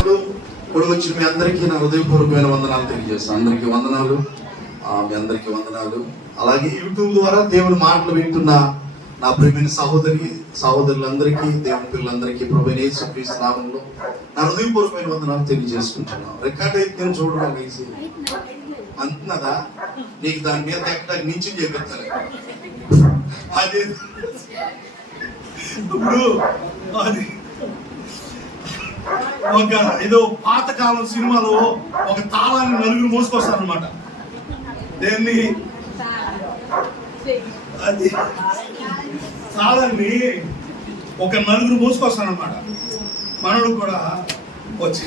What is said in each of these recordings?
ఇప్పుడు వచ్చిన మీ అందరికీ నా హృదయపూర్వకమైన వందనాలు తెలియజేస్తాను. అందరికీ వందనాలు. మీ అందరికీ వందనాలు. అలాగే యూట్యూబ్ ద్వారా దేవుని మాటలు వింటున్న నా ప్రియమైన సహోదరులందరికీ, దేవుని పిల్లలందరికీ ప్రభువైన యేసుక్రీస్తు నామములో నా హృదయపూర్వకమైన వందనాలు తెలియజేసుకుంటున్నాను. రికార్డ్ అయితే నేను చూడడం వేసి అంటున్నదా నీకు దాని మీద ఎక్కడ నుంచి చేపిస్తారు. అదే ఇప్పుడు అది ఒక ఏదో పాతకాలం సినిమాలో ఒక తాళాన్ని నలుగురు మోసుకొస్తారు అనమాట. దేన్ని అది తాళాన్ని ఒక నలుగురు మోసుకొస్తారు అనమాట. మనోడు కూడా వచ్చి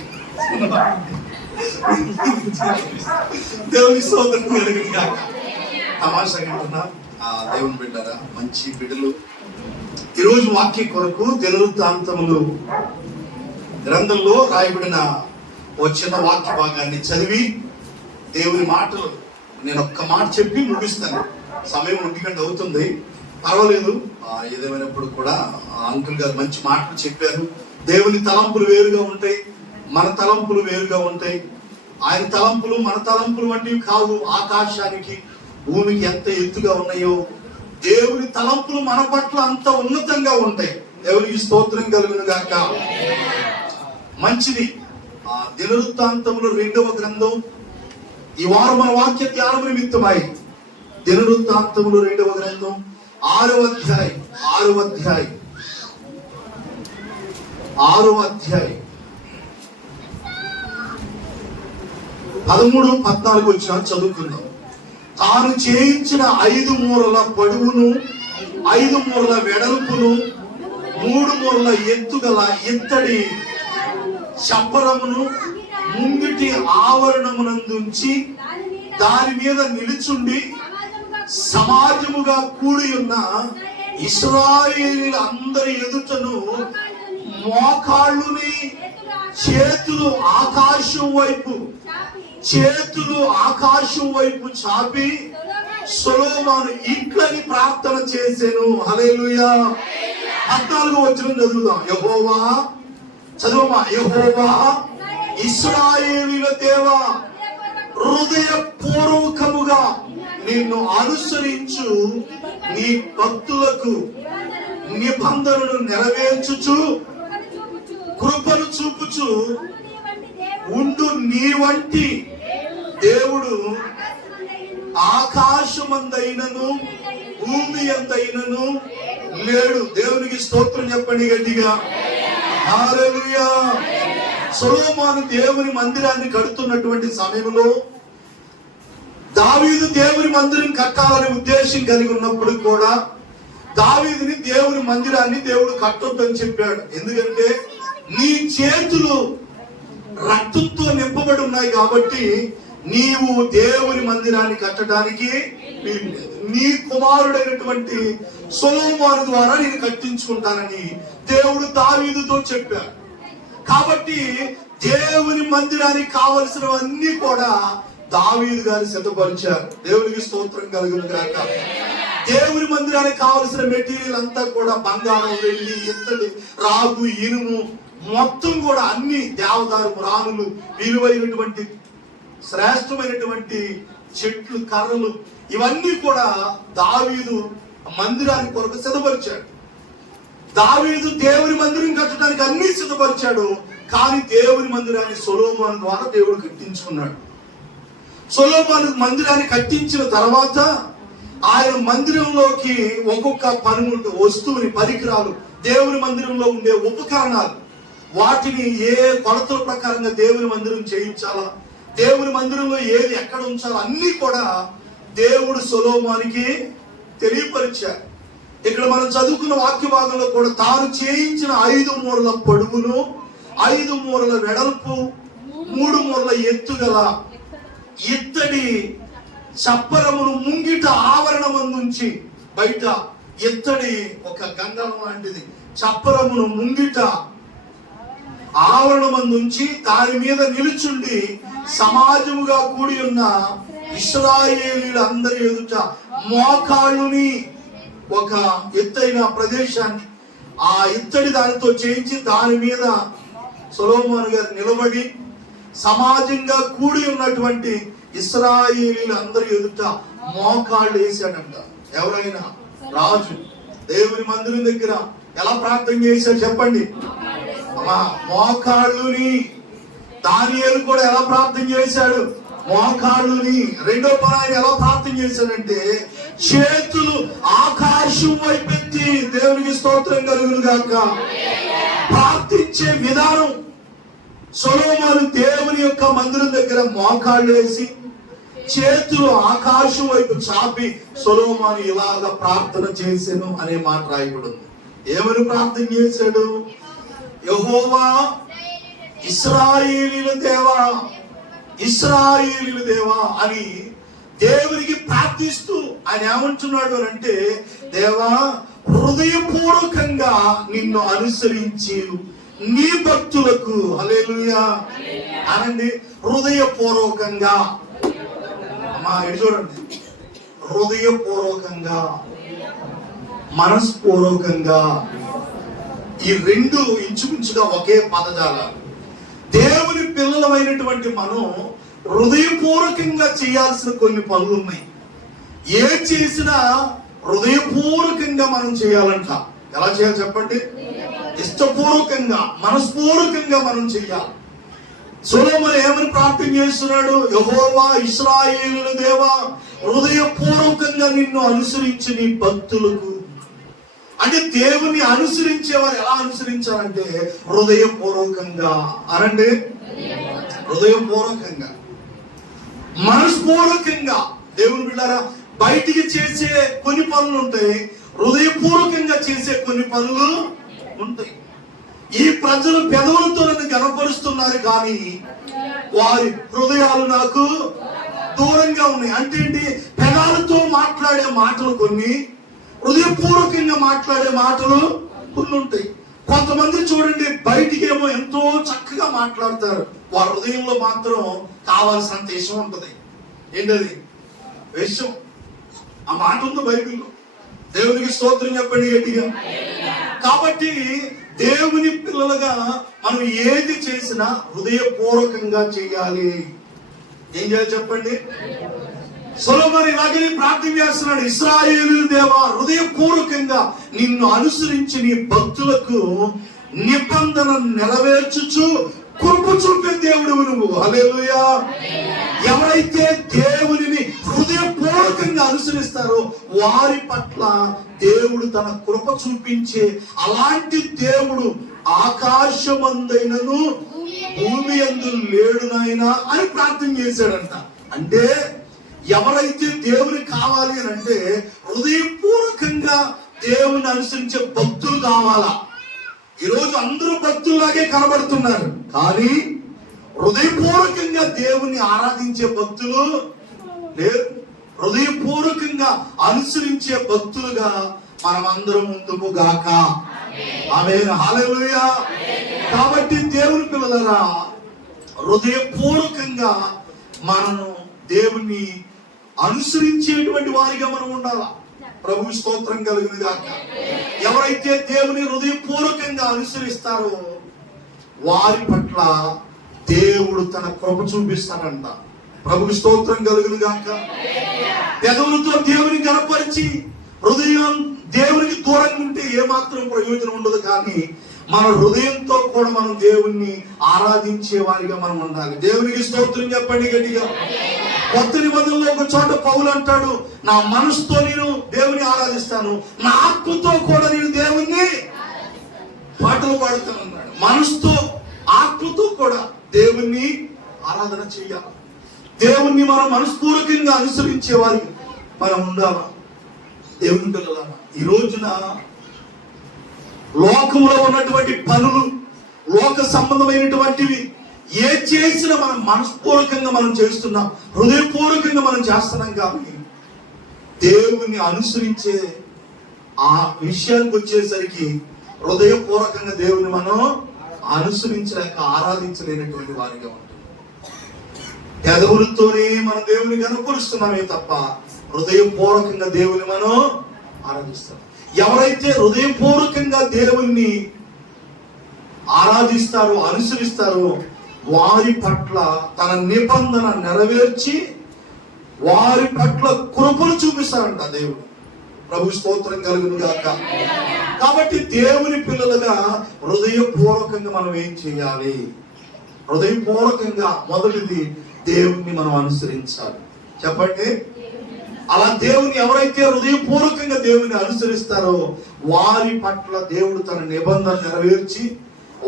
దేవుని స్తోత్రం కలుగును గాక. తమాషాగా ఉన్నా దేవుని బిడ్డరా, మంచి బిడ్డలు, ఈరోజు వాక్య కొరకు దినవృత్తాంతములు గ్రంథంలో రాయబడిన ఓ చిన్న వాక్య భాగాన్ని చదివి దేవుని మాటలు నేను ఒక్క మాట చెప్పి ముగిస్తాను. సమయం 1 గంట అవుతుంది, పర్వాలేదు. ఏదేమైనప్పుడు కూడా అంకుల్ గారు మంచి మాటలు చెప్పారు. దేవుని తలంపులు వేరుగా ఉంటాయి, మన తలంపులు వేరుగా ఉంటాయి. ఆయన తలంపులు మన తలంపులు వంటివి కావు. ఆకాశానికి భూమికి ఎంత ఎత్తుగా ఉన్నాయో దేవుని తలంపులు మన పట్ల అంత ఉన్నతంగా ఉంటాయి. దేవునికి స్తోత్రం కలుగును గాక. మంచిది. దినవృత్తాంతములు 2వ గ్రంథం. ఈ వారం మన వాక్య ధ్యానం నిమిత్తమై దినవృత్తాంతములు 2వ గ్రంథం 6వ అధ్యాయం 13-14 వచ్చిన చదువుకుందాం. తాను చేయించిన 5 మూరల పొడవును 5 మూరల వెడల్పును 3 మూరల ఎత్తుగల ఇత్తడి చప్పరమును ముంగిటి ఆవరణమునందుంచి దాని మీద నిలుచుండి సమాజముగా కూడి ఉన్న ఇశ్రాయేలీయుల అందరి ఎదుటను మోకాళ్ళుని చేతులు ఆకాశం వైపు చాపి సొలొమోను ఇట్లని ప్రార్థన చేసెను. హల్లెలూయా. 14వ వచనం చదువుదాం. యెహోవా, చదువమా. యెహోవా ఇశ్రాయేలీయుల దేవా, హృదయపూర్వకముగా నిన్ను అనుసరించు నీ భక్తులకు నిబంధనను నెరవేర్చుచు కృపను చూపుచు ఉండు నీ వంటి దేవుడు ఆకాశమందైనను భూమి అంతైనను లేడు. దేవునికి స్తోత్రం చెప్పండి గట్టిగా. హల్లెలూయా. సొలొమోను దేవుని మందిరాన్ని కడుతున్నటువంటి సమయంలో దావీదు దేవుని మందిరం కట్టాలని ఉద్దేశం కలిగి ఉన్నప్పుడు కూడా దావీదుని దేవుని మందిరాన్ని దేవుడు కట్టొద్దని చెప్పాడు. ఎందుకంటే నీ చేతులు రక్తంతో నింపబడి ఉన్నాయి కాబట్టి నీవు దేవుని మందిరాన్ని కట్టడానికి నీ కుమారుడైనటువంటి సొలొమోను ద్వారా నేను కట్టించుకుంటానని దేవుడు దావీదుతో చెప్పాడు. కాబట్టి దేవుని మందిరానికి కావలసినవన్నీ కూడా దావీదు గారు సిద్ధపరిచారు. దేవునికి స్తోత్రం కలుగును గాక. దేవుని మందిరానికి కావలసిన మెటీరియల్ అంతా కూడా బంగారం, వెండి, ఇత్తడి, రాగు, ఇనుము మొత్తం కూడా అన్ని దేవదారు రాణులు, విలువైనటువంటి శ్రేష్టమైనటువంటి చెట్లు, కర్రలు, ఇవన్నీ కూడా దావీదు మందిరానికి కొరకు సిద్ధపరిచాడు. దావీదు దేవుని మందిరం కట్టడానికి అన్ని సిద్ధపరిచాడు. కానీ దేవుని మందిరాన్ని సొలొమోను ద్వారా దేవుడు కట్టించుకున్నాడు. సొలొమోను మందిరాన్ని కట్టించిన తర్వాత ఆయన మందిరంలోకి ఒక్కొక్క పనిముట్టు వస్తువుని, పరికరాలు, దేవుని మందిరంలో ఉండే ఉపకరణాలు, వాటిని ఏ కొలతల ప్రకారంగా దేవుని మందిరం చేయించాలా, దేవుని మందిరంలో ఏది ఎక్కడ ఉంచాలో అన్ని కూడా దేవుడు సొలొమోనుకి తెలియపరిచారు. ఇక్కడ మనం చదువుకున్న వాక్య భాగంలో కూడా తాను చేయించిన 5 మూరల పొడవును 5 మూరల వెడల్పు 3 మూరల ఎత్తుగల ఇత్తడి చప్పరమును ముంగిట ఆవరణమందుంచి, బయట ఇత్తడి ఒక గంగం లాంటిది చప్పరమును ముంగిట ఆవరణమందుంచి దాని మీద నిలుచుండి సమాజముగా కూడి ఉన్న ఇశ్రాయేలీయుల అందరి ఎదుట మోకాళ్ళుని, ఒక ఎత్తైన ప్రదేశాన్ని ఆ ఇత్తడి దానితో చేయించి దాని మీద సొలొమోను గారు నిలబడి సమాజంగా కూడి ఉన్నటువంటి ఇశ్రాయేలీయులు అందరి ఎదుట మోకాళ్ళు వేసాడంట. ఎవరైనా రాజు దేవుని మందిరం దగ్గర ఎలా ప్రార్థన చేశాడు చెప్పండి? మోకాళ్ళుని. దానియేలు కూడా ఎలా ప్రార్థన చేశాడు? మోకాళ్ళుని. రెండో పరాయి ఎలా ప్రార్థన చేశాడంటే చేతులు ఆకాశం వైపెత్తి దేవునికి స్తోత్రం కలుగును గాక. ప్రార్థించే విధానం సొలొమోను దేవుని యొక్క మందిరం దగ్గర మోకాళ్ళు వేసి చేతులు ఆకాశం వైపు చాపి సొలొమోను ఇలాగా ప్రార్థన చేశాను అనే మాట రాయబడింది. ఏమని ప్రార్థన చేశాడు? యెహోవా ఇశ్రాయేలీయుల దేవా, ఇశ్రాయేలీయుల దేవా అని దేవునికి ప్రార్థిస్తూ ఆయన ఏమంటున్నాడు అంటే, దేవా హృదయపూర్వకంగా నిన్ను అనుసరించి నీ భక్తులకు హల్లెలూయా అనండి. హృదయపూర్వకంగా అమ్మా ఇది చూడండి, హృదయపూర్వకంగా మనస్పూర్వకంగా ఈ రెండు ఇంచుమించుగా ఒకే పదజాలాలు. దేవుని పిల్లలమైనటువంటి మనం హృదయపూర్వకంగా చేయాల్సిన కొన్ని పనులు ఉన్నాయి. ఏ చేసినా హృదయపూర్వకంగా మనం చేయాలంట. ఎలా చేయాలి చెప్పండి? ఇష్టపూర్వకంగా మనస్పూర్వకంగా మనం చేయాలి. సొలొమోను ఏమని ప్రార్థన చేస్తున్నాడు? యెహోవా ఇశ్రాయేలుల దేవా హృదయపూర్వకంగా నిన్ను అనుసరించి నీ భక్తులకు. అంటే దేవుని అనుసరించేవారు ఎలా అనుసరించాలంటే హృదయపూర్వకంగా అనండి, హృదయపూర్వకంగా మనస్పూర్వకంగా. దేవుని బిడ్డారా, బయటికి చేసే కొన్ని పనులు ఉంటాయి, హృదయపూర్వకంగా చేసే కొన్ని పనులు ఉంటాయి. ఈ ప్రజలు పెదవులతో నన్ను గనపరుస్తున్నారు కానీ వారి హృదయాలు నాకు దూరంగా ఉన్నాయి. అంటే ఏంటి? పెదాలతో మాట్లాడే మాటలు కొన్ని, హృదయపూర్వకంగా మాట్లాడే మాటలు కొన్ని ఉంటాయి. కొంతమంది చూడండి బయటికి ఏమో ఎంతో చక్కగా మాట్లాడతారు, వారి హృదయంలో మాత్రం కావాల్సినంత విషయం ఉంటది. ఏంటది? విషయం. ఆ మాట ఉంది బైబిల్లో. దేవునికి స్తోత్రం చెప్పండి గట్టిగా. కాబట్టి దేవుని పిల్లలుగా మనం ఏది చేసినా హృదయపూర్వకంగా చేయాలి. ఏం చేయాలి చెప్పండి? సొలొమోను ఇలాగే ప్రార్థన చేస్తున్నాడు, ఇశ్రాయేలు దేవా హృదయపూర్వకంగా నిన్ను అనుసరించి నీ భక్తులకు నిబంధన నెరవేర్చుచు కృప చూపే దేవుడు నువ్వు. హల్లెలూయా. ఎవరైతే దేవునిని హృదయపూర్వకంగా అనుసరిస్తారో వారి పట్ల దేవుడు తన కృప చూపించే అలాంటి దేవుడు ఆకాశమందైనను భూమి యందు లేడు నాయనా అని ప్రార్థన చేశాడంట. అంటే ఎవరైతే దేవుని కావాలి అని అంటే హృదయపూర్వకంగా దేవుని అనుసరించే భక్తులు కావాలా. ఈరోజు అందరూ భక్తుల్లాగే కనబడుతున్నారు కానీ హృదయపూర్వకంగా దేవుని ఆరాధించే భక్తులు లేరు. హృదయపూర్వకంగా అనుసరించే భక్తులుగా మనమందరం ముందుకు గాక. ఆమేన్. హల్లెలూయా. కాబట్టి దేవుని పిల్లలారా, హృదయపూర్వకంగా మనము దేవుని అనుసరించేటువంటి వారిగా మనం ఉండాలా. ప్రభు స్తోత్రం కలుగును గాక. ఎవరైతే దేవుని హృదయపూర్వకంగా అనుసరిస్తారో వారి పట్ల దేవుడు తన కృప చూపిస్తాడంట. ప్రభుకి స్తోత్రం కలుగును గాక. పెదవులతో దేవుని గనపరిచి హృదయం దేవునికి దూరంగా ఉంటే ఏమాత్రం ప్రయోజనం ఉండదు. కానీ మన హృదయంతో కూడా మనం దేవుణ్ణి ఆరాధించే వారిగా మనం ఉండాలి. దేవునికి స్తోత్రం చెప్పండి గట్టిగా. కొత్త నిబంధనలో ఒక చోట పౌలు అంటాడు, నా మనసుతో నేను దేవుని ఆరాధిస్తాను, నా ఆత్మతో కూడా నేను దేవుణ్ణి పాటలు పాడుతానన్నాడు. మనసుతో ఆత్మతో కూడా దేవుణ్ణి ఆరాధన చేయాలి. దేవుణ్ణి మనం మనస్పూర్వకంగా అనుసరించే వారికి మనం ఉండాలి. దేవుని పిల్లలారా, ఈ రోజున లోకంలో ఉన్నటువంటి పనులు, లోక సంబంధమైనటువంటివి ఏ చేసినా మనం మనస్పూర్వకంగా మనం చేస్తున్నాం, హృదయపూర్వకంగా మనం చేస్తున్నాం. కాబట్టి దేవుణ్ణి అనుసరించే ఆ విషయానికి వచ్చేసరికి హృదయపూర్వకంగా దేవుని మనం అనుసరించలేక ఆరాధించలేనటువంటి వారిగా ఉంటుంది. పెదవులతోనే మనం దేవుని కనపరుస్తున్నామే తప్ప హృదయపూర్వకంగా దేవుని మనం ఆరాధిస్తాం. ఎవరైతే హృదయపూర్వకంగా దేవుణ్ణి ఆరాధిస్తారో అనుసరిస్తారో వారి పట్ల తన నిబంధన నెరవేర్చి వారి పట్ల కృపను చూపిస్తారంట దేవుడు. ప్రభు స్తోత్రం కలుగును గాక. కాబట్టి దేవుని పిల్లలుగా హృదయపూర్వకంగా మనం ఏం చేయాలి? హృదయపూర్వకంగా మొదటిది దేవుణ్ణి మనం అనుసరించాలి. చెప్పండి. అలా దేవుని ఎవరైతే హృదయపూర్వకంగా దేవుని అనుసరిస్తారో వారి పట్ల దేవుడు తన నిబంధన నెరవేర్చి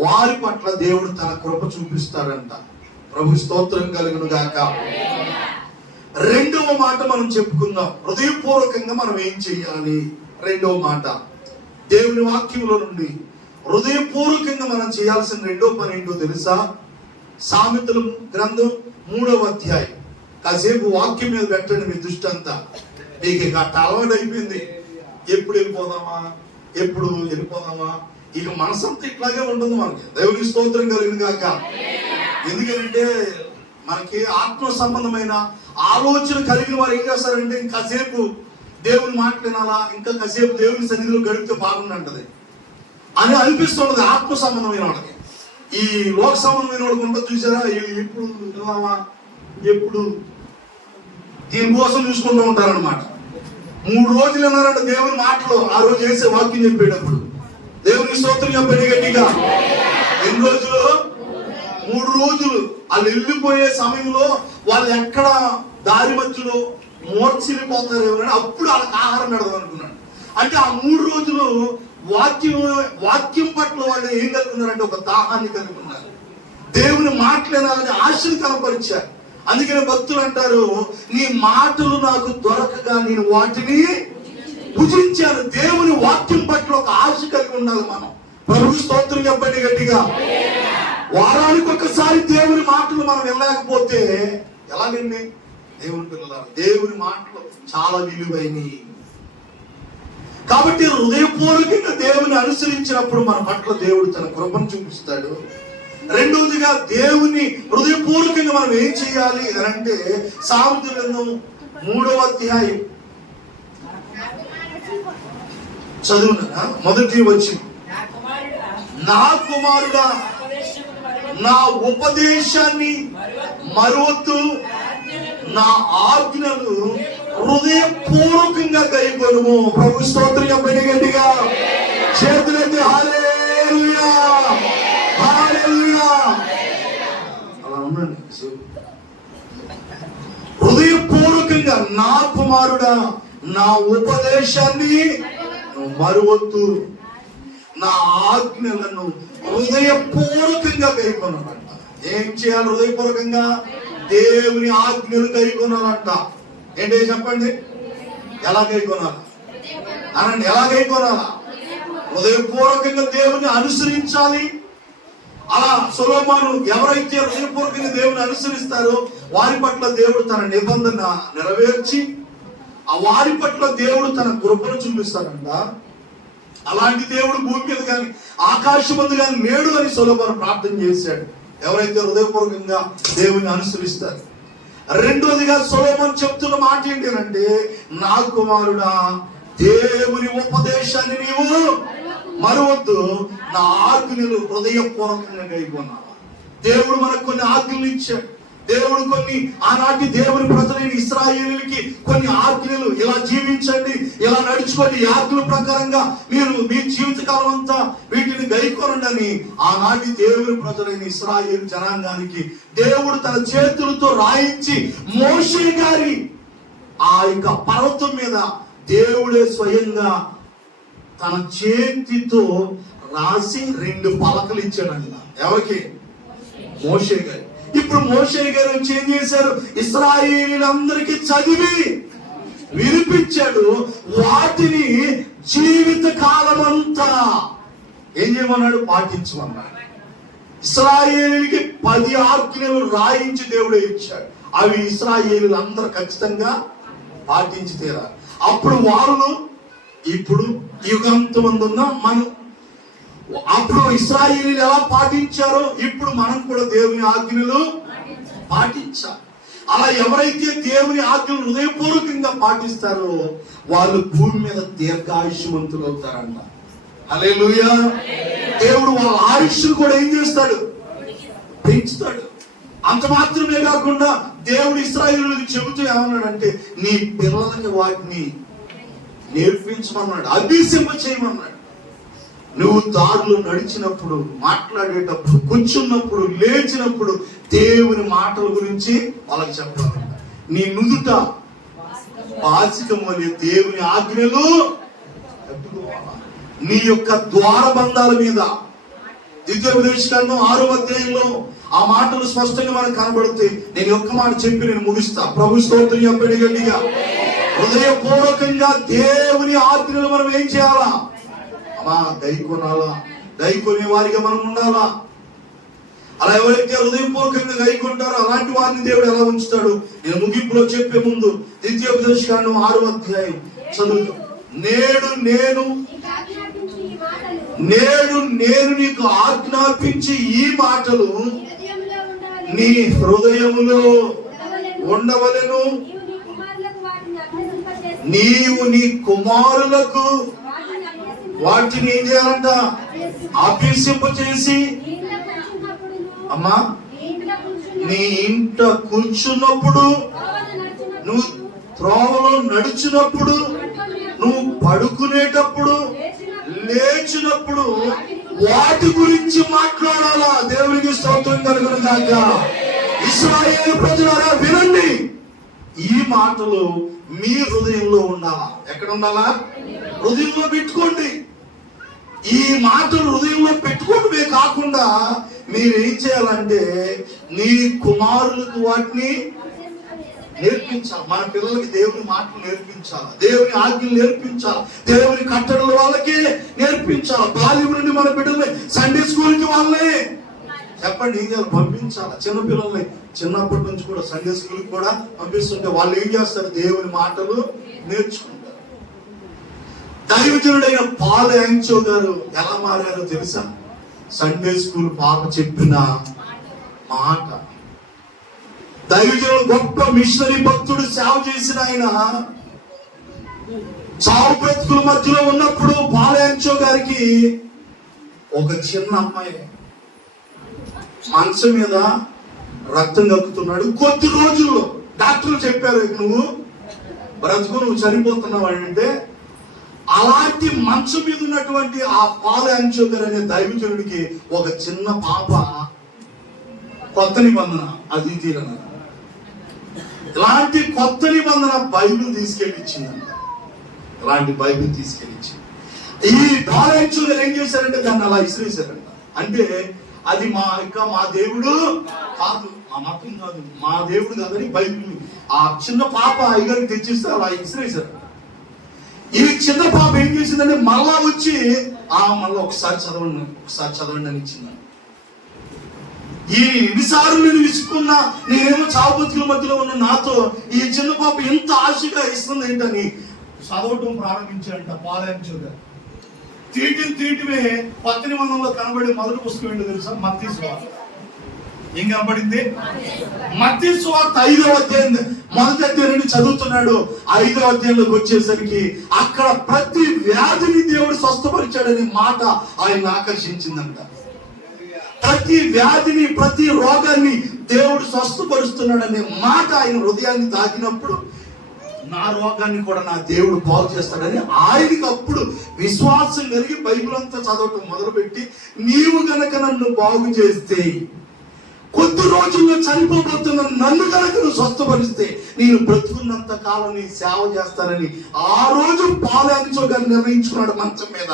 వారి పట్ల దేవుడు తన కృప చూపిస్తారంట. ప్రభు స్తోత్రం కలుగును గాక. రెండవ మాట మనం చెప్పుకుందాం. హృదయపూర్వకంగా మనం ఏం చెయ్యాలి? రెండవ మాట దేవుని వాక్యంలో నుండి హృదయపూర్వకంగా మనం చేయాల్సిన రెండో పని ఏంటో తెలుసా? సామెతల గ్రంథం 3వ అధ్యాయం. కాసేపు వాక్యం మీద పెట్టండి మీ దృష్టి అంతా. మీకు ఇక అలవాటు అయిపోయింది. ఎప్పుడు వెళ్ళిపోదామా ఇక మనసంతా ఇట్లాగే ఉంటుంది మనకి. దేవుని స్తోత్రం కలిగిన గాక. ఎందుకంటే మనకి ఆత్మ సంబంధమైన ఆలోచన కలిగిన వారు ఏం చేస్తారంటే ఇంకాసేపు దేవుని మాట వినాలా, ఇంకా కాసేపు దేవుని సన్నిధిలో గడిపితే బాగుండంటది అని అనిపిస్తున్నది ఆత్మ సంబంధమైన వాళ్ళకి. ఈ లోక సంబంధమైన వాళ్ళకి ఉంటుంది చూసారా, ఎప్పుడు వినాలా, ఎప్పుడు దీనికోసం చూసుకుంటూ ఉంటారనమాట. 3 రోజులు విన్నారంట దేవుని మాటలు. ఆ రోజు చేసే వాక్యం చెప్పేటప్పుడు దేవుని స్తోత్రం చెప్పండి గట్టిగా. ఎన్ని రోజులు? 3 రోజులు. వాళ్ళు వెళ్ళిపోయే సమయంలో వాళ్ళు ఎక్కడ దారి మధ్యలో మూర్చిల్లిపోతారేమో అప్పుడు వాళ్ళకి ఆహారం పెడదాం అనుకున్నాడు. అంటే ఆ 3 రోజులు వాక్యం పట్ల వాళ్ళు ఏం కలుగుతున్నారంటే ఒక దాహాన్ని కలుగుతున్నారు. దేవుని మాట్లాడాలని ఆశను కనపరిచారు. అందుకనే భక్తులు అంటారు, నీ మాటలు నాకు దొరకగా నేను వాటిని భుజించాను. దేవుని వాక్యం పట్ల ఒక ఆశ కలిగి ఉండాలి మనం. ప్రభు స్తోత్రం చెప్పండి గట్టిగా. వారానికి ఒకసారి దేవుని మాటలు మనం వెళ్ళలేకపోతే ఎలాగండి? దేవుని పిల్లలు, దేవుని మాటలు చాలా విలువైనవి. కాబట్టి హృదయపూర్వకంగా దేవుని అనుసరించినప్పుడు మన పట్ల దేవుడు తన కృపను చూపిస్తాడు. రెండవదిగా దేవుని హృదయపూర్వకంగా మనం ఏం చేయాలి అని అంటే సామెతల గ్రంథం 3వ అధ్యాయం చదువునా మొదటి వచ్చింది. నా కుమారుడా, నా ఉపదేశాన్ని మరువద్దు, నా ఆజ్ఞలు హృదయపూర్వకంగా కైకొనుము. ప్రభు స్తోత్రం చెప్పండి గట్టిగా. చేతులెత్తి హల్లెలూయా, హల్లెలూయా అలా ఉండండి. హృదయపూర్వకంగా నా కుమారుడా, నా ఉపదేశాన్ని మరువద్దు, నా ఆజ్ఞలను హృదయపూర్వకంగా కైకొనాలంట. ఏం చేయాలి? హృదయపూర్వకంగా దేవుని ఆజ్ఞలు కైకొనాలంట. ఏంటి చెప్పండి? ఎలా కైకొనాలి అనండి. ఎలా కైకొనాలా? హృదయపూర్వకంగా దేవుని అనుసరించాలి. అలా సొలొమోను ఎవరైతే హృదయపూర్వకంగా దేవుని అనుసరిస్తారో వారి పట్ల దేవుడు తన నిబంధన నెరవేర్చి ఆ వారి పట్ల దేవుడు తన కృపను చూపిస్తాడంట. అలాంటి దేవుడు భూమి మీద కానీ ఆకాశం ముందు కానీ లేడు అని సొలొమోను ప్రార్థన చేశాడు. ఎవరైతే హృదయపూర్వకంగా దేవుని అనుసరిస్తారు. రెండోదిగా సొలొమోను చెప్తున్న మాట ఏంటంటే, నా కుమారుడా, దేవుని ఉపదేశాన్ని నీవు మరువద్దు, నా ఆజ్ఞలు హృదయపూర్వకంగా కైకొనాలి. దేవుడు మనకు కొన్ని ఆజ్ఞలు ఇచ్చాడు. దేవుడు కొన్ని ఆనాటి దేవుని ప్రజలైన ఇశ్రాయేలుకి కొన్ని ఆజ్ఞలు, ఇలా జీవించండి, ఇలా నడుచుకోండి, ఈ ఆజ్ఞల ప్రకారంగా మీరు మీ జీవితకాలం అంతా వీటిని గైకొనండి అని ఆనాటి దేవుని ప్రజలైన ఇశ్రాయేలు జనాంగానికి దేవుడు తన చేతులతో రాయించి మోషే గారి ఆ యొక్క పర్వతం మీద దేవుడే స్వయంగా తన చేతితో రాసి 2 పలకలు ఇచ్చాడంట. ఎవరికి? మోషే గారు. ఇప్పుడు మోషే గారు ఏం చేశారు? ఇశ్రాయేలీయులందరికీ చదివి వినిపించాడు. వాటిని జీవిత కాలం అంతా ఏం చేయమన్నాడు? పాటించమన్నాడు. ఇశ్రాయేలీయులకి 10 ఆజ్ఞలు రాయించి దేవుడే ఇచ్చాడు. అవి ఇశ్రాయేలీయులు అందరూ ఖచ్చితంగా పాటించి తీరాలి. అప్పుడు వాళ్ళు ఇప్పుడు యుగంతమందున్న మనం అప్పుడు ఇశ్రాయేలీయులు ఎలా పాటించారో ఇప్పుడు మనం కూడా దేవుని ఆజ్ఞలు పాటించాలి. అలా ఎవరైతే దేవుని ఆజ్ఞలు హృదయపూర్వకంగా పాటిస్తారో వాళ్ళు భూమి మీద దీర్ఘాయుష్మంతులు అవుతారంట. హల్లెలూయా. దేవుడు వాళ్ళ ఆయుష్ను కూడా ఏం చేస్తాడు? పెంచుతాడు. అంత మాత్రమే కాకుండా దేవుడు ఇశ్రాయేలులకు చెబుతూ ఏమన్నాడంటే నీ పిల్లలకి వాటిని నేర్పించమన్నాడు, అభ్యసింప చేయమన్నాడు. నువ్వు దారిలో నడిచినప్పుడు, మాట్లాడేటప్పుడు, కూర్చున్నప్పుడు, లేచినప్పుడు దేవుని మాటల గురించి వాళ్ళకి చెప్పాలి. నీ నుదుట పాసికం వలె దేవుని ఆజ్ఞలు నీ యొక్క ద్వారబంధాల మీద. ద్వితీయోపదేశకాండం 6వ అధ్యాయంలో ఆ మాటలు స్పష్టంగా మనకు కనబడుతాయి. నేను ఒక్క మాట చెప్పి నేను ముగిస్తా. ప్రభు స్తోత్రం చెప్పండి గట్టిగా. హృదయపూర్వకంగా దేవుని ఆజ్ఞలు మనం ఏం చేయాలా? గైకొనాలా? గైకొనే వారిగా మనం ఉండాలా? అలా ఎవరైతే హృదయపూర్వకంగా గైకొంటారో అలాంటి వారిని దేవుడు ఎలా ఉంచుతాడు? నేను ముగింపులో చెప్పే ముందు ద్వితీయోపదేశకాండం 6వ అధ్యాయం చదువుతాం. నేడు నేను నీకు ఆజ్ఞాపించి ఈ మాటలు నీ హృదయములో ఉండవలెను. నీవు నీ కుమారులకు వాటిని ఏం చేయాలంట? అభ్యసింపచేసి అమ్మా నీ ఇంట కూర్చున్నప్పుడు, నువ్వు త్రోవలో నడిచినప్పుడు, నువ్వు పడుకునేటప్పుడు, లేచినప్పుడు వాటి గురించి మాట్లాడాలా. దేవునికి స్తోత్రం కలుగును గాక. ఇశ్రాయేలు ప్రజలారా వినండి, ఈ మాటలు మీ హృదయంలో ఉండాలా. ఎక్కడ ఉండాలా? హృదయంలో పెట్టుకోండి. ఈ మాటలు హృదయంలో పెట్టుకోవడమే కాకుండా మీరేం చేయాలంటే నీ కుమారులకు వాటిని నేర్పించాలి. మన పిల్లలకి దేవుని మాటలు నేర్పించాలి, దేవుని ఆజ్ఞలు నేర్పించాలి, దేవుని కట్టడలు వాళ్ళకి నేర్పించాలి. బాల్యం నుండి మన బిడ్డల్ని సండే స్కూల్కి వాళ్ళని చెప్పండి ఏం చేయాలి? పంపించాలి. చిన్నపిల్లల్ని చిన్నప్పటి నుంచి కూడా సండే స్కూల్కి కూడా పంపిస్తుంటే వాళ్ళు ఏం చేస్తారు? దేవుని మాటలు నేర్చుకుంటారు. దైవజనుడైన పాల్ యాంచో గారు ఎలా మారారో తెలుసా? సండే స్కూల్ పాప చెప్పిన మాట. దైవజనుడు గొప్ప మిషనరీ భక్తుడు, సేవ చేసిన ఆయన చావు బ్రతుకుల మధ్యలో ఉన్నప్పుడు పాల్ యాంచో గారికి ఒక చిన్న అమ్మాయి మంచం మీద రక్తం కక్కుతున్నాడు. కొద్ది రోజుల్లో డాక్టర్లు చెప్పారు నువ్వు బ్రతుకు, నువ్వు చనిపోతున్నావు అంటే, అలాంటి మంచం మీద ఉన్నటువంటి ఆ పాల్ యాంచో గారు అనే దైవజనుడికి ఒక చిన్న పాప కొత్త నిబంధన అది తీరన ఇలాంటి కొత్త నిబంధన బైబిల్ తీసుకెళ్ళి ఇచ్చిందంట. ఇలాంటి బైబిల్ తీసుకెళ్ళి ఇచ్చింది. ఈ పాల్ యాంచో గారు ఏం చేశారంటే దాన్ని అలా ఇసిరేశారంట. అంటే అది మా దేవుడు కాదు, మా మతం కాదు, మా దేవుడు కాదని బైబిల్ ఆ చిన్న పాప అయ్యగారికి తెచ్చిస్తే అలా ఇసిరేశారు. ఈ చిన్న పాప ఏం చేసిందంటే మళ్ళా వచ్చి మళ్ళీ ఒకసారి చదవండి అని ఇచ్చింది. ఈ ఎన్నిసార్లు నేను విసుకున్నా, నేనేమో చావు బతుకుల మధ్యలో ఉన్న నాతో ఈ చిన్న పాప ఎంత ఆశగా ఇస్తుంది ఏంటని చదవటం ప్రారంభించాడంట పాల్ యాంచో గారు. తీయటమే పత్తి నిబంధనలో కనబడే మొదటి పుస్తకం ఏంటో తెలుసా? మత్తయి సువార్త. ఏం కనబడింది? మత్తయి సువార్త 5వ అధ్యాయం మొదటి అధ్యాయం నుండి చదువుతున్నాడు. 5వ అధ్యాయంలోకి వచ్చేసరికి అక్కడ ప్రతి వ్యాధిని దేవుడు స్వస్థపరిచాడనే మాట ఆయన ఆకర్షించిందంట. ప్రతి వ్యాధిని, ప్రతి రోగాన్ని దేవుడు స్వస్థపరుస్తున్నాడనే మాట ఆయన హృదయాన్ని తాకినప్పుడు, నా రోగాన్ని కూడా నా దేవుడు బాగు చేస్తాడని ఆయనకి అప్పుడు విశ్వాసం కలిగి బైబిల్ అంతా చదవటం మొదలుపెట్టి, నీవు గనక నన్ను బాగు చేస్తే, కొద్ది రోజుల్లో చనిపోబోతున్న నన్ను గనక నువ్వు స్వస్థపరిస్తే, నేను బ్రతుకున్నంత కాలం నీ సేవ చేస్తానని ఆ రోజు పాల్ యాంచో గారు నిర్ణయించుకున్నాడు. మంచం మీద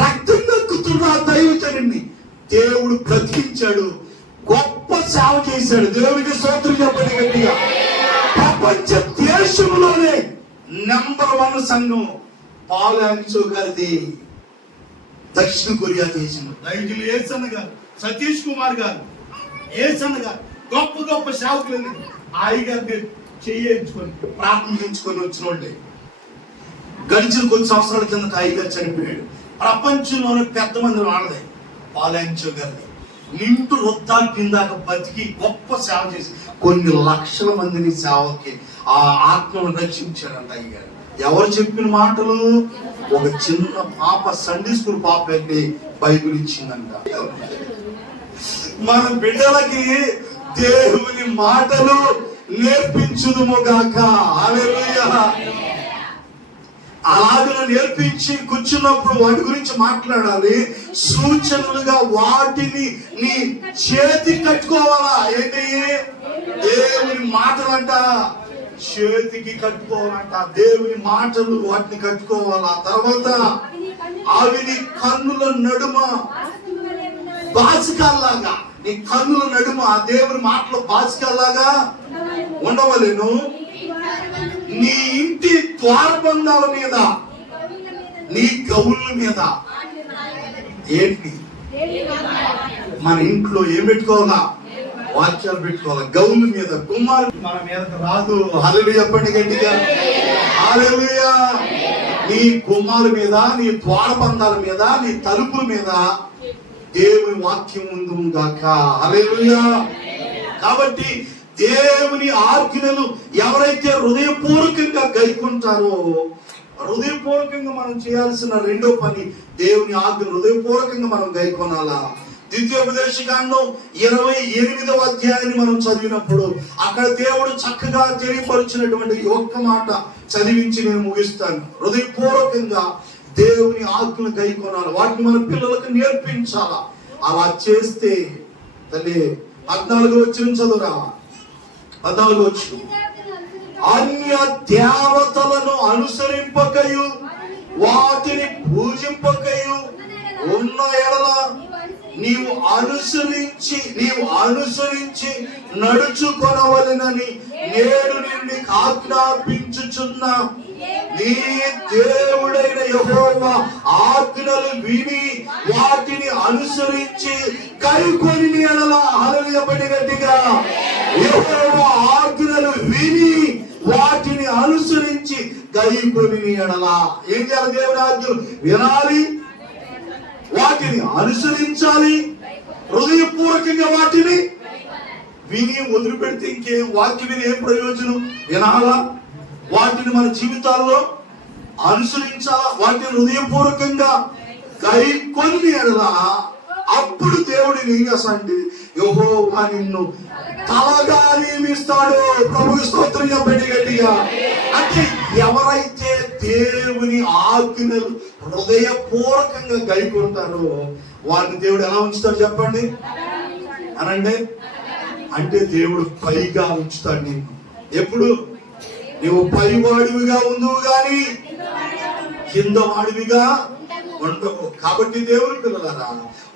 రక్తం దక్కుతున్న దైవజనుడిని దేవుడు బ్రతికించాడు, గొప్ప సేవ చేశాడు. దేవునికి స్తోత్రం చెప్పండి గట్టిగా. ప్రపంచ దేశంలోనే నంబర్ 1 సంఘం పాల్ యాంచో గారిది దక్షిణ కొరియా దేశంలో. దైవజనులు ఏసన్న గారు, సతీష్ కుమార్ గారు, ఏసన్న గారు గొప్ప సేవకులు ఆయగారిని చేయించుకొని ప్రారంభించుకొని వచ్చిన వాళ్ళే. గడిచిన కొన్ని సంవత్సరాల కింద ఆయగారు చనిపోయాడు. ప్రపంచంలోనే పెద్ద మంది వాళ్ళదే పాల్ యాంచో గారిది. నిండు వృద్ధాప్యందాకా బతికి గొప్ప సేవ చేసి కొన్ని లక్షల మందిని సేవకి ఆ ఆత్మను రక్షించాడంట అయ్యారు. ఎవరు చెప్పిన మాటలు? ఒక చిన్న పాప సండే స్కూల్ పాప అయితే బైబిల్ ఇచ్చిందంట. మన బిడ్డలకి దేవుని మాటలు నేర్పించుదుముగాక. హల్లెలూయా. అలాగే నేర్పించి కూర్చున్నప్పుడు వాటి గురించి మాట్లాడాలి. సూచనలుగా వాటిని నీ చేతి కట్టుకోవాలా. ఏంటి? దేవుని మాటలంట చేతికి కట్టుకోవాలంట. దేవుని మాటలు వాటిని కట్టుకోవాలా. తర్వాత అవి నీ కన్నుల నడుమ బాసికాల్లాగా, నీ కన్నుల నడుమ ఆ దేవుని మాటలు బాసికాల్లాగా ఉండవలేను. నీ ఇంటి ద్వారబంధాల మీద, నీ గౌళ్ళ మీద. ఏంటి? మన ఇంట్లో ఏం పెట్టుకోవాలా? వాక్యాలు పెట్టుకోవాలి. గౌళ్ళ మీద, గుమ్మాలు మన మీదకి రాదు. హల్లెలూయా చెప్పండి గట్టిగా. హల్లెలూయా. నీ గుమ్మాల మీద, నీ ద్వారబంధాల మీద, నీ తలుపుల మీద దేవుని వాక్యం ఉండును గాక. హల్లెలూయా. కాబట్టి దేవుని ఆజ్ఞలు ఎవరైతే హృదయపూర్వకంగా గైకుంటారో, హృదయపూర్వకంగా మనం చేయాల్సిన రెండో పని దేవుని ఆజ్ఞలు హృదయపూర్వకంగా మనం గైకొనాలా. ద్వితీయోపదేశకాండం 28వ అధ్యాయాన్ని మనం చదివినప్పుడు అక్కడ దేవుడు చక్కగా తెలియపరిచినటువంటి ఒక్క మాట చదివించి నేను ముగిస్తాను. హృదయపూర్వకంగా దేవుని ఆజ్ఞలు గైకొనాలి, వాటిని మన పిల్లలకు నేర్పించాలా. అలా చేస్తే తల్లి 14వ వచనం చదువురా. 14వ వచనం, అన్య దేవతలను అనుసరింపకయు వాటిని పూజింపకయు ఉన్న ఎడల నీవు అనుసరించి నడుచుకొనవలెనని నేడు నిన్ను ఆజ్ఞాపించుచున్న నీ దేవుడైన యెహోవా ఆజ్ఞలు విని వాటిని అనుసరించి కైకొని ఎడల. హల్లెలూయా గట్టిగా. యెహోవా ఆజ్ఞలు విని వాటిని అనుసరించి కైకొని ఎడల. ఏం చేయాలి? దేవుని ఆజ్ఞలు వినాలి, వాటిని అనుసరించాలి, హృదయపూర్వకంగా వాటిని విని వదిలిపెడితే ఇంకేం? వాక్యం విని ఏం ప్రయోజనం? వినాలా, వాటిని మన జీవితాల్లో అనుసరించాలా, వాటిని హృదయపూర్వకంగా కైకొని ఎడల. అప్పుడు దేవుడు ఏం చేస్తాడంటే యెహోవా నిన్ను తలగా నియమిస్తాడు. ప్రభువు స్తోత్రం చెప్పండి గట్టిగా. అంటే ఎవరైతే దేవుని ఆజ్ఞలు హృదయపూర్వకంగా గైకొంటారో వారిని దేవుడు ఎలా ఉంచుతాడు చెప్పండి అనండి. అంటే దేవుడు పైగా ఉంచుతాడు నిన్ను. ఎప్పుడు? నువ్వు పైవాడివిగా ఉందువు గాని కింద వాడివిగా ఉండవు. కాబట్టి దేవుని పిల్లలారా,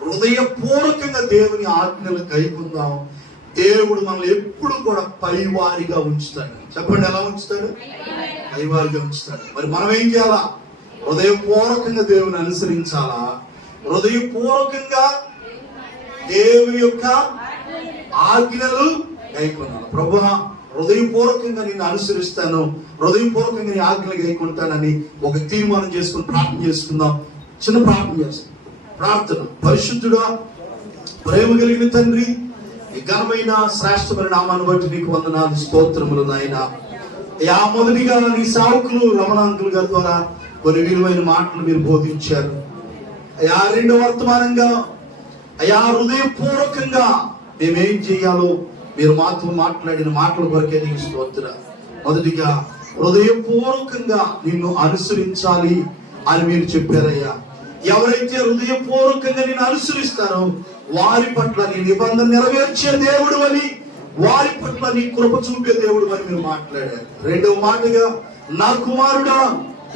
హృదయపూర్వకంగా దేవుని ఆజ్ఞలు గైకొందాం. దేవుడు మనల్ని ఎప్పుడు కూడా పైవారిగా ఉంచుతాడు. చెప్పండి, ఎలా ఉంచుతాడు? పైవారిగా ఉంచుతాడు. మరి మనం ఏం చేయాలా? హృదయపూర్వకంగా దేవుని అనుసరించాలా, హృదయపూర్వకంగా దేవుని యొక్క ఆజ్ఞలు గైకొనాలి. ప్రభువా, హృదయపూర్వకంగా నిన్ను అనుసరిస్తాను, హృదయపూర్వకంగా నీ ఆజ్ఞలు గైకొంటానని ఒక తీర్మానం చేసుకుని ప్రార్థన చేసుకుందాం. చిన్న ప్రార్థన చేస్తాం. ప్రార్థన. పరిశుద్ధుడా, ప్రేమ కలిగిన తండ్రి, ఈ ఘనమైన శ్రేష్టమైన నామాన్ని బట్టి నీకు వందనాలు, స్తోత్రములు నాయన. మొదటిగా నీ సేవకులు రమణాంకులు గారి ద్వారా కొన్ని విలువైన మాటలు మీరు బోధించారు. రెండో వర్తమానంగా హృదయపూర్వకంగా మేమేం చేయాలో మీరు మాతో మాట్లాడిన మాటల కొరకే నీకు స్తోత్ర. మొదటిగా హృదయపూర్వకంగా నిన్ను అనుసరించాలి అని మీరు చెప్పారయ్యా. ఎవరైతే హృదయపూర్వకంగా నిన్ను అనుసరిస్తారో వారి పట్ల నీ నిబంధన నెరవేర్చే దేవుడు అని, వారి పట్ల నీ కృప చూపే దేవుడు అని మీరు మాట్లాడారు. రెండవ మాటగా, నా కుమారుడా,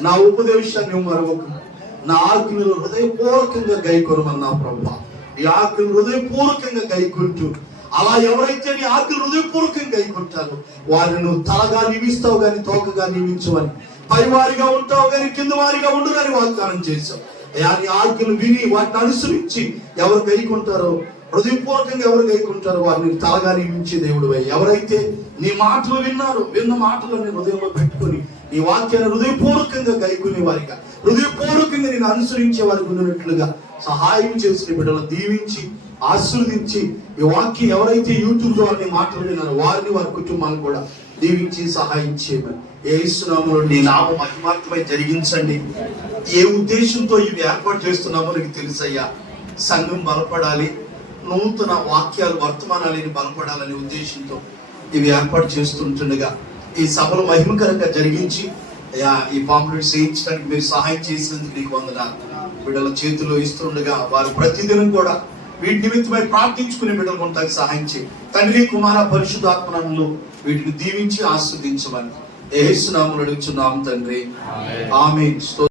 నా ఉపదేశాన్ని మరొక నా ఆజ్ఞలు హృదయపూర్వకంగా గైకొనమన్నా ప్రభువా. ఈ ఆజ్ఞలు హృదయపూర్వకంగా గైకొంటూ, అలా ఎవరైతే నీ ఆజ్ఞలు హృదయపూర్వకంగా గైకొంటారో వారిని నువ్వు తలగా నియమిస్తావు గాని తోకగా నియమించవని, పైవారిగా ఉంటావు గాని కింద వారిగా ఉండునని వాగ్దానం చేశావు. నీ ఆజ్ఞలు విని వాటిని అనుసరించి ఎవరు గైకొంటారో, హృదయపూర్వకంగా ఎవరు గైకొంటారో వారిని తలగా నియమించే దేవుడు. ఎవరైతే నీ మాటలు విన్నారో, విన్న మాటలను హృదయంలో పెట్టుకొని నీ వాక్యాన్ని హృదయపూర్వకంగా గైకునే వారిగా, హృదయపూర్వకంగా నేను అనుసరించే వారికి ఉన్నట్లుగా సహాయం చేసిన బిడ్డలను దీవించి ఆశీర్వదించి, ఈ వాక్యం ఎవరైతే యూట్యూబ్ ద్వారా నీ మాటలు విన్నారో వారిని, వారి కుటుంబాలను కూడా దీవించి సహాయం చేయమని యేసునామములో నీ నామం మహిమార్థమై జరిగించండి. ఏ ఉద్దేశంతో ఇవి ఏర్పాటు చేస్తున్నామో నీకు తెలుసయ్యా. సంఘం బలపడాలి, నూతన వాక్యాలు వర్తమానాలని బలపడాలనే ఉద్దేశంతో ఇవి ఏర్పాటు చేస్తుంటుండగా ఈ సభలు మహిమకరంగా జరిగించి అయ్యా ఈ పాంప్లెట్స్ వేయించడానికి మీరు సహాయం చేసినందుకు నీకు వందనాలు. బిడ్డల చేతిలో ఇస్తుండగా వారు ప్రతిదినం కూడా వీటి నిమిత్తమై ప్రార్థించుకునే బిడ్డలు కొంతకు సహాయం చేయి తండ్రి, కుమార, పరిశుద్ధాత్మను వీటిని దీవించి ఆస్వాదించమని యేసు నామములో అడుగుచున్నాము తండ్రి, ఆమేన్.